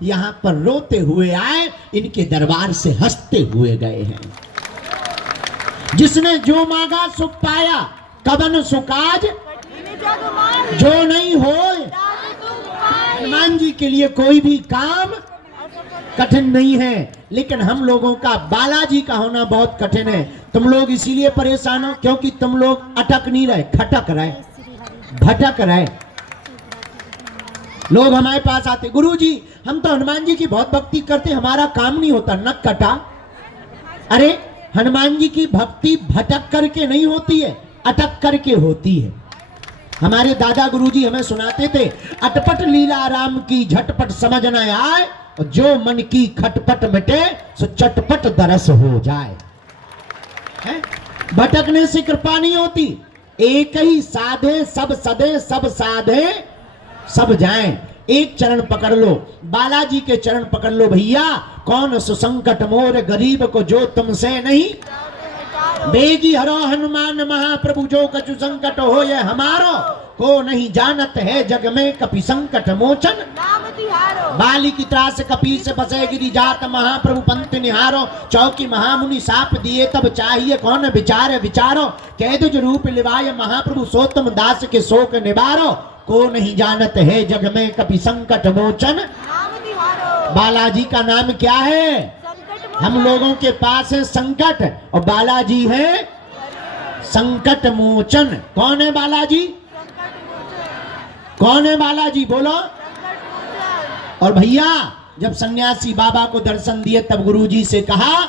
यहाँ पर रोते हुए आए, इनके दरबार से हंसते हुए गए हैं। जिसने जो मांगा सो पाया, कबन सुकाज जो नहीं हो। हनुमान जी के लिए कोई भी काम कठिन नहीं है, लेकिन हम लोगों का बालाजी का होना बहुत कठिन है। तुम लोग इसीलिए परेशान हो क्योंकि तुम लोग अटक नहीं रहे, खटक रहे, भटक रहे। लोग हमारे पास आते, गुरुजी हम तो हनुमान जी की बहुत भक्ति करते, हमारा काम नहीं होता, नक कटा। अरे हनुमान जी की भक्ति भटक करके नहीं होती है, अटक करके होती है। हमारे दादा गुरुजी हमें सुनाते थे, अटपट लीला राम की झटपट समझ न आए, जो मन की खटपट मिटे सो चटपट दरस हो जाए। भटकने से कृपा नहीं होती, एक ही साधे सब सदे, सब साधे सब जाएं। एक चरण पकड़ लो, बालाजी के चरण पकड़ लो भैया। कौन सुसंकट मोर गरीब को जो तुमसे नहीं, बेगी हरो हनुमान महाप्रभु जो कछु संकट हो ये हमारो, को नहीं जानत है जग में कपि संकट मोचन। बाली की त्रास कपी से बसे गिरी जात, महाप्रभु पंथ निहारो। चौकी महामुनि साप दिए तब चाहिए, कौन विचारे विचारो। कैदुज रूप लिवाय महाप्रभु सो तुम दास के शोक निवारो, को नहीं जानत है जग में कपि संकट मोचन। बालाजी का नाम क्या है? हम लोगों के पास है संकट और बालाजी है संकट मोचन। कौन है बालाजी? कौन है बालाजी? बोलो। और भैया जब सन्यासी बाबा को दर्शन दिए तब गुरुजी से कहा,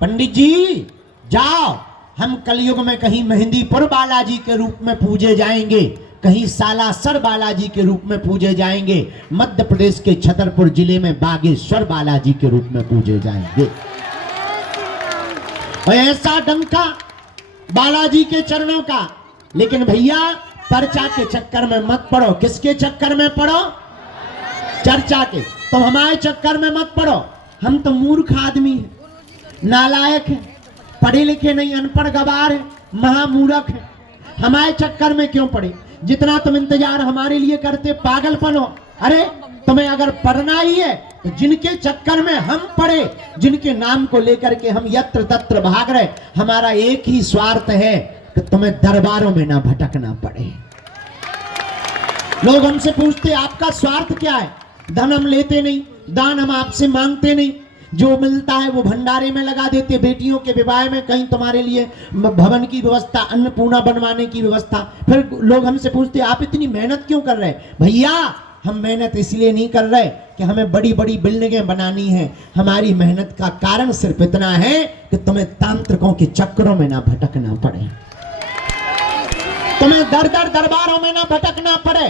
पंडित जी जाओ, हम कलयुग में कहीं मेहंदीपुर बालाजी के रूप में पूजे जाएंगे, कहीं सालासर बालाजी के रूप में पूजे जाएंगे, मध्य प्रदेश के छतरपुर जिले में बागेश्वर बालाजी के रूप में पूजे जाएंगे। और ऐसा डंका बालाजी के चरणों का। लेकिन भैया पर्चा के चक्कर में मत पड़ो। किसके चक्कर में पड़ो? चर्चा के। तो हमारे चक्कर में मत पड़ो। हम तो मूर्ख आदमी हैं, नालायक हैं, पढ़े लिखे नहीं, अनपढ़ गवार हैं, महामूर्ख हैं। हमारे चक्कर में क्यों पड़े? जितना तुम इंतजार हमारे लिए करते पागलपन हो। अरे तुम्हें अगर पढ़ना ही है तो जिनके चक्कर में हम पड़े, जिनके नाम को लेकर के हम यत्र तत्र भाग रहे, हमारा एक ही स्वार्थ है कि तुम्हें दरबारों में ना भटकना पड़े। लोग हमसे पूछते आपका स्वार्थ क्या है? धन हम लेते नहीं, दान हम आपसे मांगते नहीं, जो मिलता है वो भंडारे में लगा देते, बेटियों के विवाह में कहीं तुम्हारे लिए भवन की व्यवस्था, अन्नपूर्णा बनवाने की व्यवस्था। फिर लोग हमसे पूछते आप इतनी मेहनत क्यों कर रहे हैं? भैया हम मेहनत इसलिए नहीं कर रहे कि हमें बड़ी बड़ी बिल्डिंगें बनानी है। हमारी मेहनत का कारण सिर्फ इतना है कि तुम्हें तांत्रिकों के चक्करों में ना भटकना पड़े, तुम्हें दर दर दरबारों में ना भटकना पड़े,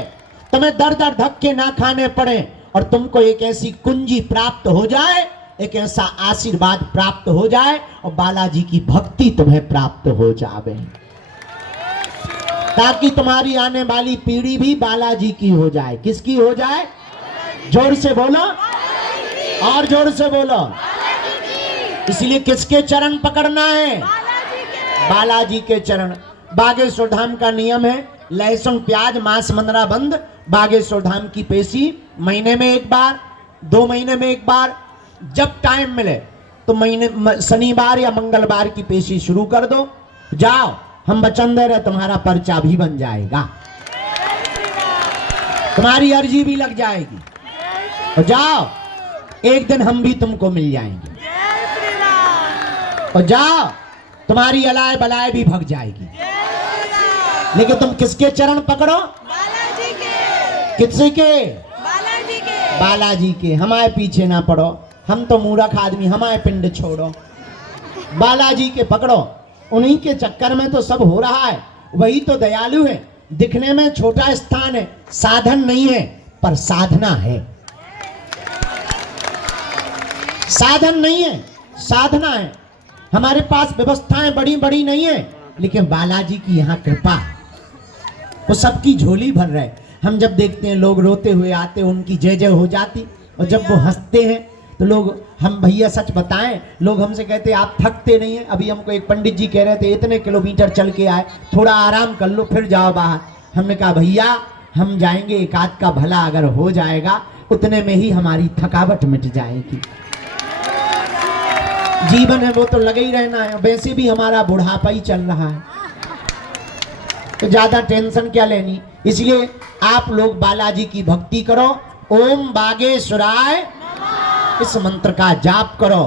तुम्हें दर दर धक्के ना खाने पड़े, और तुमको एक ऐसी कुंजी प्राप्त हो जाए, एक ऐसा आशीर्वाद प्राप्त हो जाए और बालाजी की भक्ति तुम्हें प्राप्त हो जाए, ताकि तुम्हारी आने वाली पीढ़ी भी बालाजी की हो जाए। किसकी हो जाए? जोर से बोलो, और जोर से बोलो। इसलिए किसके चरण पकड़ना है? बालाजी के चरण। बागेश्वर धाम का नियम है, लहसुन प्याज मांस मंदरा बंद। बागेश्वर धाम की पेशी महीने में एक बार, 2 महीने में एक बार, जब टाइम मिले तो महीने शनिवार या मंगलवार की पेशी शुरू कर दो। जाओ, हम वचन दे रहे तुम्हारा पर्चा भी बन जाएगा, तुम्हारी अर्जी भी लग जाएगी, और जाओ एक दिन हम भी तुमको मिल जाएंगे, और जाओ तुम्हारी अलाय बलाय भी भग जाएगी। लेकिन तुम किसके चरण पकड़ो? बालाजी के। किसके के? बालाजी के। बालाजी के। हमारे पीछे ना पड़ो, हम तो मूर्ख आदमी, हमारे पिंड छोड़ो, बालाजी के पकड़ो। उन्हीं के चक्कर में तो सब हो रहा है। वही तो दयालु है। दिखने में छोटा स्थान है, साधन नहीं है पर साधना है। साधन नहीं है, साधना है। हमारे पास व्यवस्थाएं बड़ी बड़ी नहीं है, लेकिन बालाजी की यहाँ कृपा है, वो सबकी झोली भर रहे। हम जब देखते हैं लोग रोते हुए आते, उनकी जय जय हो जाती, और जब वो हंसते हैं तो लोग, हम भैया सच बताएं, लोग हमसे कहते हैं आप थकते नहीं हैं। अभी हमको एक पंडित जी कह रहे थे इतने किलोमीटर चल के आए, थोड़ा आराम कर लो फिर जाओ बाहर। हमने कहा भैया हम जाएंगे, एक आध का भला अगर हो जाएगा, उतने में ही हमारी थकावट मिट जाएगी। जीवन है वो तो लगे ही रहना है, वैसे भी हमारा बुढ़ापा ही चल रहा है, तो ज्यादा टेंशन क्या लेनी। इसलिए आप लोग बालाजी की भक्ति करो, ओम बागेश्वराय इस मंत्र का जाप करो।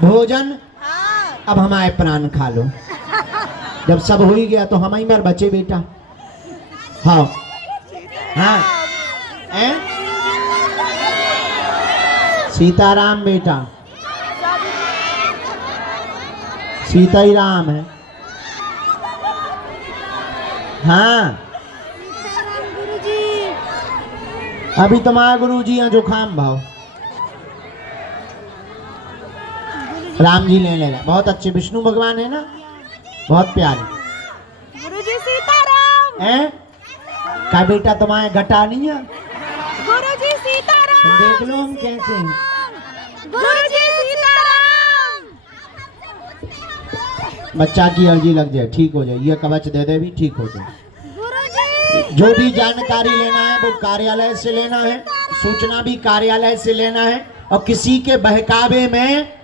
भोजन अब हमारे प्राण खा लो। जब सब हो ही गया तो हम ही मर बचे बेटा। हाँ हाँ सीताराम बेटा, सीता ही राम है। हाँ अभी तुम्हारे गुरुजी हैं जुखाम भाव। राम जी ले ले बहुत अच्छे, विष्णु भगवान है ना, बहुत प्यारे। गुरुजी सीताराम हैं का बेटा तुम्हारे घटा नहीं है? गुरुजी सीताराम तुम देख लो हम कैसे हैं। गुरुजी सीताराम। बच्चा की अर्जी लग जाए ठीक हो जाए, ये कवच दे दे भी ठीक हो जाए। गुरुजी जो भी जानकारी लेना है वो कार्यालय से लेना है, सूचना भी कार्यालय से लेना है, और किसी के बहकावे में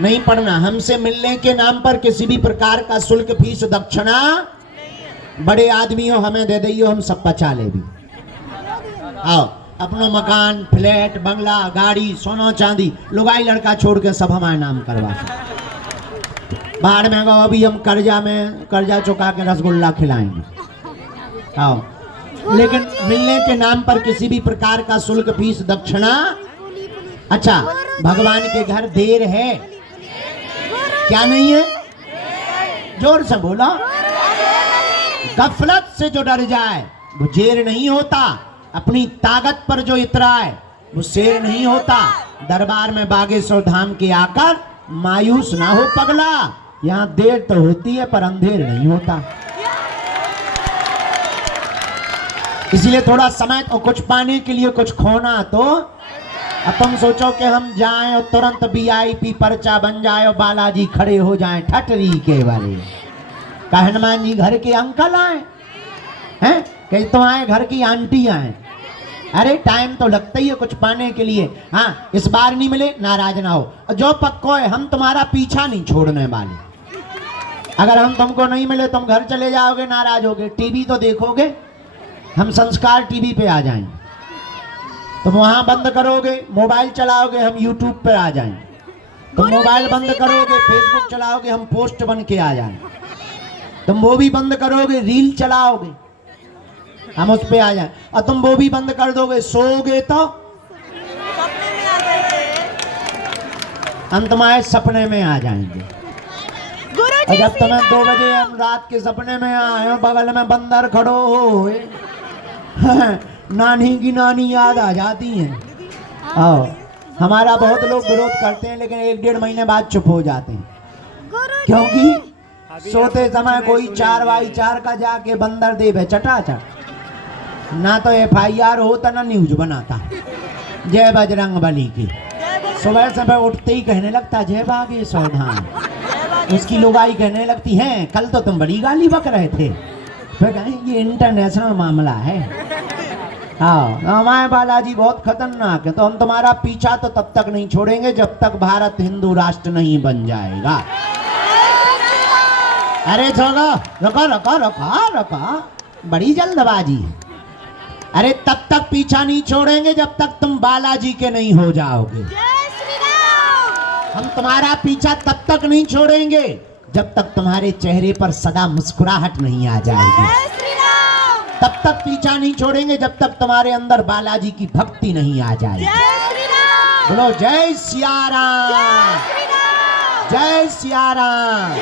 नहीं पड़ना। हमसे मिलने के नाम पर किसी भी प्रकार का शुल्क, फीस, दक्षिणा बड़े आदमी हो हमें दे दियो, हम सब पचा ले भी। आओ अपनो मकान, फ्लैट, बंगला, गाड़ी, सोना चांदी, लुगाई लड़का छोड़ के सब हमारे नाम करवा। बाहर में गो अभी हम कर्जा चुका के रसगुल्ला खिलाएंगे। आओ लेकिन मिलने के नाम पर किसी भी प्रकार का शुल्क, फीस, दक्षिणा। अच्छा भगवान के घर देर है क्या नहीं है? जोर से बोला। गफलत से जो डर जाए वो जेर नहीं होता, अपनी ताकत पर जो इतराए वो शेर नहीं होता। दरबार में बागेश्वर धाम के आकर मायूस ना हो पगला, यहाँ देर तो होती है पर अंधेर नहीं होता। इसलिए थोड़ा समय और कुछ पाने के लिए कुछ खोना तो। अब तुम सोचो कि हम जाएं और तुरंत VIP पर्चा बन जाए और बालाजी खड़े हो जाएं ठटरी के बारे। का हनुमान जी घर के अंकल आए हैं, कहीं तो आए घर की आंटी आए। अरे टाइम तो लगता ही है कुछ पाने के लिए। हाँ इस बार नहीं मिले नाराज ना हो, जो पक्को है हम तुम्हारा पीछा नहीं छोड़ने वाले। अगर हम तुमको नहीं मिले तुम घर चले जाओगे, नाराज होगे। टीवी तो देखोगे, हम संस्कार टीवी पे आ जाएंगे, तुम वहां बंद करोगे, मोबाइल चलाओगे, हम यूट्यूब पे आ जाएंगे। तुम मोबाइल बंद करोगे, फेसबुक चलाओगे, हम पोस्ट बन के आ जाएंगे। तुम वो भी बंद करोगे, रील चलाओगे, हम उस पे आ जाए। और तुम वो भी बंद कर दोगे, सोओगे तो हम तुम्हारे सपने में आ जाएंगे। और जब तुम्हें 2 बजे हम रात के सपने में आए हो, बगल में बंदर खड़ो हो नानी की नानी याद आ जाती है। आओ हमारा बहुत लोग विरोध करते हैं लेकिन 1-1.5 महीने बाद चुप हो जाते हैं, क्योंकि सोते समय कोई 4x4 का जाके बंदर देवे चटाचट। ना तो FIR होता ना न्यूज बनाता जय बजरंग बली की। सुबह सुबह उठते ही कहने लगता जय बागेश्वर धाम। उसकी लुगाई कहने लगती है कल तो तुम बड़ी गाली बक रहे थे। फिर कहें ये इंटरनेशनल मामला है। हाँ हमारे बालाजी बहुत खतरनाक है, तो हम तुम्हारा पीछा तो तब तक नहीं छोड़ेंगे जब तक भारत हिंदू राष्ट्र नहीं बन जाएगा। अरे छोड़ो, रुको रुको रुको रुको, बड़ी जल्दबाजी है। अरे तब तक पीछा नहीं छोड़ेंगे जब तक तुम बालाजी के नहीं हो जाओगे। हम तुम्हारा पीछा तब तक नहीं छोड़ेंगे जब तक तुम्हारे चेहरे पर सदा मुस्कुराहट नहीं आ जाएगी। तब तक पीछा नहीं छोड़ेंगे जब तक तुम्हारे अंदर बालाजी की भक्ति नहीं आ जाएगी। बोलो जय सिया राम, जय सिया राम।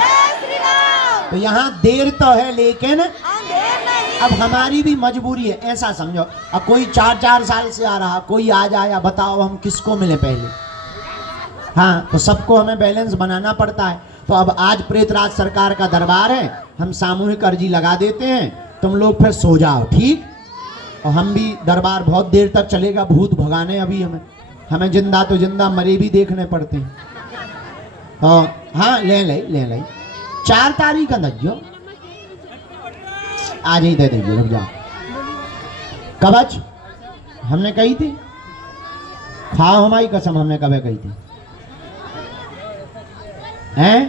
तो यहाँ देर तो है लेकिन अब हमारी भी मजबूरी है, ऐसा समझो। अब कोई 4-4 साल से आ रहा, कोई आज आया, बताओ हम किसको मिले पहले? हाँ तो सबको हमें बैलेंस बनाना पड़ता है। तो अब आज प्रेतराज सरकार का दरबार है, हम सामूहिक अर्जी लगा देते हैं, तुम लोग फिर सो जाओ ठीक। और हम भी दरबार बहुत देर तक चलेगा, भूत भगाने अभी हमें जिंदा तो जिंदा मरे भी देखने पड़ते हैं। तो हाँ ले 4 तारीख का दज्जो आज ही दे देंगे, रुक जाओ। कवच हमने कही थी? खाओ हमारी कसम, हमने कभी कही थी? हैं?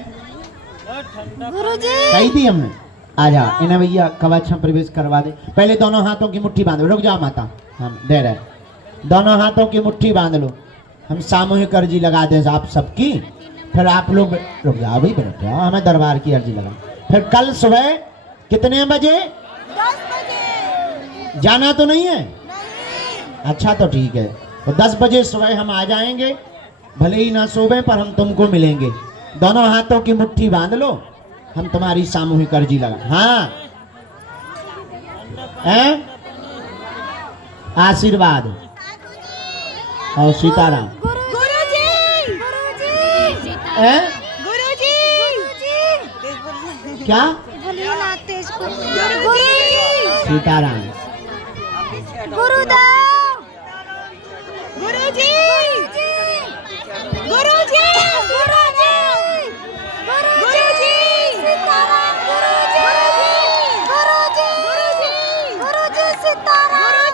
गुरुजी कही थी हमने? आजा इन्हें भैया कवच हम प्रवेश करवा दे। पहले दोनों हाथों की मुट्ठी बांध लो। रुक जाओ माता, हम दे रहे। दोनों हाथों की मुट्ठी बांध लो। हम सामूहिक अर्जी लगा दें आप सबकी। फिर आप लोग रुक जाओ भाई, बैठ जाओ, हमें दरबार की अर्जी लगा। फिर कल सुबह कितने बजे 10 बजे जाना तो नहीं है? नहीं अच्छा तो ठीक है, तो 10 बजे सुबह हम आ जाएंगे। भले ही ना सोवे पर हम तुमको मिलेंगे। दोनों हाथों की मुट्ठी बांध लो, हम तुम्हारी सामूहिक अर्जी लगा। हाँ हैं? आशीर्वाद और सीताराम। गुरुजी गुरुजी हैं? गुरुजी क्या? बोलिए ना तेज गुरुजी सीताराम। गुरुदेव गुरुजी गुरुजी गुरुजी गुरुजी सीताराम गुरुजी गुरुजी गुरुजी सीताराम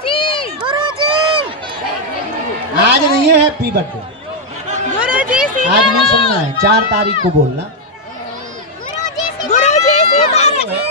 गुरुजी आज नहीं है हैप्पी बर्थडे, गुरुजी आज नहीं सुनना है। 4 तारीख को बोलना। गुरुजी सीताराम